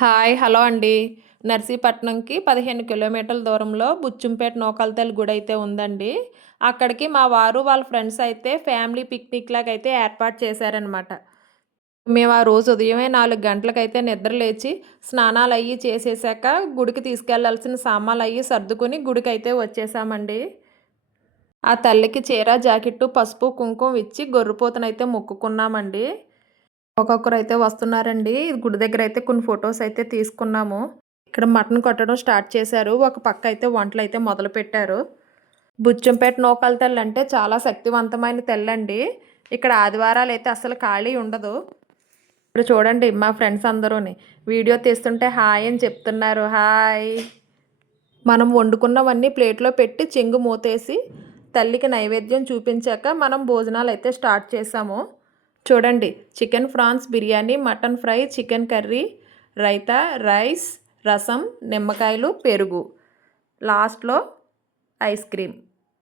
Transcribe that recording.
Hi hello అండి. నర్సీపట్నంకి 15 కిలోమీటర్ల దూరంలో బుచ్చుంపేట నూకాలతల్లి గుడి అయితే ఉందండి. అక్కడికి మా వారు వాళ్ళ ఫ్రెండ్స్ అయితే ఫ్యామిలీ పిక్నిక్ లాగా అయితే ఏర్పాటు చేశారనమాట. మేము ఆ రోజు ఉదయమే 4 గంటలకైతే నిద్ర లేచి స్నానాలు అయ్యి చేసేసాక గుడికి తీసుకెళ్లాల్సిన సామాన్లు అయ్యి సర్దుకుని గుడికైతే వచ్చేసామండి. ఆ తల్లికి చీర జాకెట్టు పసుపు కుంకుమ ఇచ్చి గొర్రెపోతునైతే మొక్కుకున్నామండి. ఒక్కొక్కరైతే వస్తున్నారండి. గుడి దగ్గరైతే కొన్ని ఫోటోస్ అయితే తీసుకున్నాము. ఇక్కడ మటన్ కొట్టడం స్టార్ట్ చేశారు. ఒక పక్క అయితే వంటలైతే మొదలుపెట్టారు. బుచ్చంపేట నూకాల తల్లి అంటే చాలా శక్తివంతమైన తల్లండి. ఇక్కడ ఆదివారాలైతే అస్సలు ఖాళీ ఉండదు. ఇప్పుడు చూడండి మా ఫ్రెండ్స్ అందరూని వీడియో తీస్తుంటే హాయ్ అని చెప్తున్నారు. హాయ్. మనం వండుకున్నవన్నీ ప్లేట్‌లో పెట్టి చెంగు మూతేసి తల్లికి నైవేద్యం చూపించాక మనం భోజనాలైతే స్టార్ట్ చేశాము. చూడండి చికెన్ ఫ్రాన్స్ biryani, mutton fry, chicken curry, raita, rice, rasam, నిమ్మకాయలు, పెరుగు. లాస్ట్‌లో ఐస్ క్రీమ్.